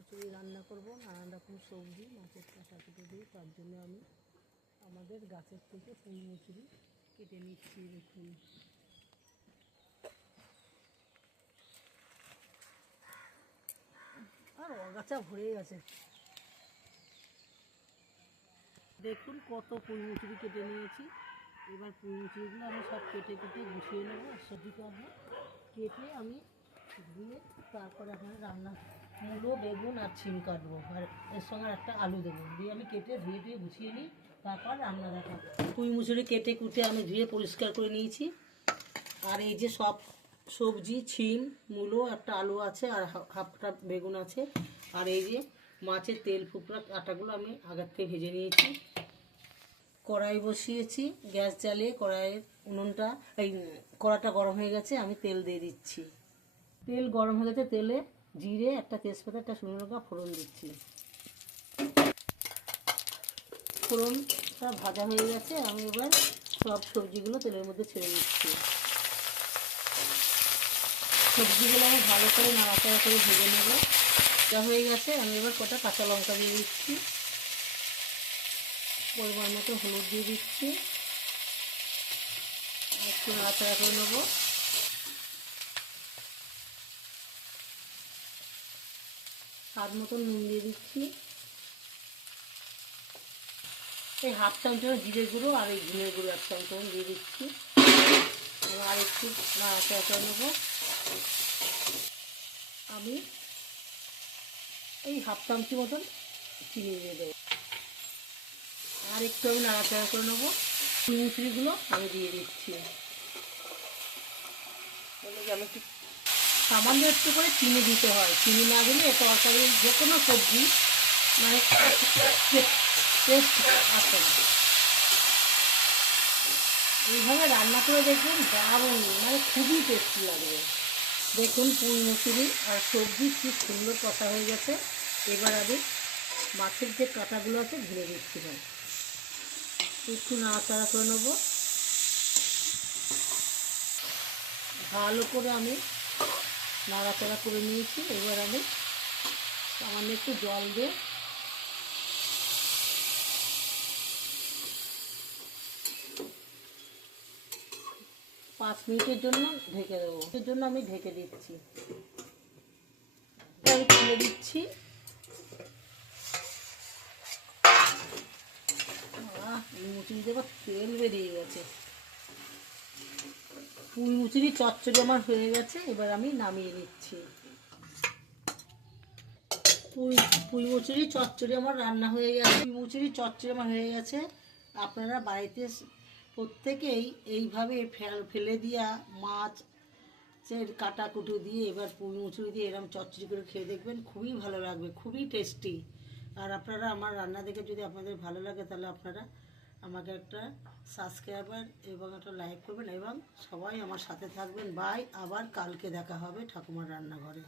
মুচুরি রান্না করব, নানান রকম সবজি, মাছের কাঁটা কুটো দিয়ে তার জন্য আমি আমাদের গাছের থেকে পুঁই মুচুরি কেটে নিচ্ছি, দেখুন। আর অগাছা ভরে গেছে দেখুন কত পুঁই মুচুরি কেটে নিয়েছি। এবার পুঁই মুচুরিগুলো আমি সব কেটে কেটে গুছিয়ে নেব, আর করব কেটে আমি ধুয়ে তারপরে আপনার রান্না মূলো, বেগুন আর ছিম কাটবো। আর এর সঙ্গে একটা আলু দেবো। দিয়ে আমি কেটে ধুয়ে ধুয়ে গুছিয়ে নিই, তারপর রান্না দেখাবো। পুঁই মুচুরি কেটে কুটে আমি ধুয়ে পরিষ্কার করে নিয়েছি। আর এই যে সব সবজি, ছিম, মূলো, একটা আলু আছে আর হাফটা বেগুন আছে। আর এই যে মাছের তেল, ফুকরা, আটাগুলো আমি আগের থেকে ভেজে নিয়েছি। কড়াই বসিয়েছি, গ্যাস জ্বালিয়ে কড়াইয়ের উনুনটা, এই কড়াটা গরম হয়ে গেছে, আমি তেল দিয়ে দিচ্ছি। তেল গরম হয়ে গেছে, তেলে জিরে একটা তেজপাতা, একটা শুকনো লঙ্কা, ফোড়ন দিচ্ছি। ফোড়নটা ভাজা হয়ে গেছে, আমি এবার সব সবজিগুলো তেলের মধ্যে ছেড়ে দিচ্ছি। সবজিগুলো আমি ভালো করে নাড়াচাড়া করে ভেজে নেব। যা হয়ে গেছে, আমি এবার কটা কাঁচা লঙ্কা দিয়ে দিচ্ছি। পরিমাণ মতো হলুদ দিয়ে দিচ্ছি। একটু নাড়াচাড়া করে নেব। স্বাদ মতন নুন দিয়ে দিচ্ছি। এই হাফ চামচ জিরে গুঁড়ো আর এই ধনের গুঁড়ো এক চামচ দিয়ে দিচ্ছি। আর একটু করে নেব। আমি এই হাফ চামচি মতন চিনি দিয়ে দেবো। আর একটু আমি নাড়াচাড়া করে নেব। মুসুরিগুলো আমি দিয়ে দিচ্ছি। আমি একটু সামান্য একটু করে চিনি দিতে হয়। চিনি না দিলে তরকারি যে কোনো সবজি মানে টেস্ট আসে না। এইভাবে রান্না করে দেখবেন দারুণ মানে খুবই টেস্টি লাগবে দেখুন পুঁই মুসুরি আর সবজি খুব সুন্দর কষা হয়ে গেছে। এবার আমি মাছের যে কাঁটাগুলো আছে ঘুরে দিচ্ছি না একটু নাড়াচাড়া করে নেব। ভালো করে আমি নাড়াচাড়া করে নিয়েছি এবার আমি সামান্য একটু জল দিয়ে পাঁচ মিনিটের জন্য ঢেকে দেবো। এর জন্য আমি ঢেকে দিচ্ছি। আমি তুলে দিচ্ছি। আহ, মুচুরি দেবার তেল বেরিয়ে গেছে। পুঁই মুচুরি চচ্চড়ি আমার হয়ে গেছে, এবার আমি নামিয়ে নিচ্ছি। পুঁই পুঁই মুচুরি চচ্চড়ি আমার রান্না হয়ে গেছে, পুঁই মুচুরি চচ্চড়ি আমার হয়ে গেছে। আপনারা বাড়িতে প্রত্যেকেই এইভাবে ফেল- ফেলে দিয়া মাছ কাটা কুটু দিয়ে এবার পুঁই মুচুরি দিয়ে এরকম চচ্চড়ি করে খেয়ে দেখবেন, খুবই ভালো লাগবে, খুবই টেস্টি আর আপনারা আমার রান্না দেখে যদি আপনাদের ভালো লাগে, তাহলে আপনারা আমাকে একটা সাবস্ক্রাইবার এবং একটা লাইক করবেন এবং সবাই আমার সাথে থাকবেন। বাই, আবার কালকে দেখা হবে ঠাকুমার রান্নাঘরে।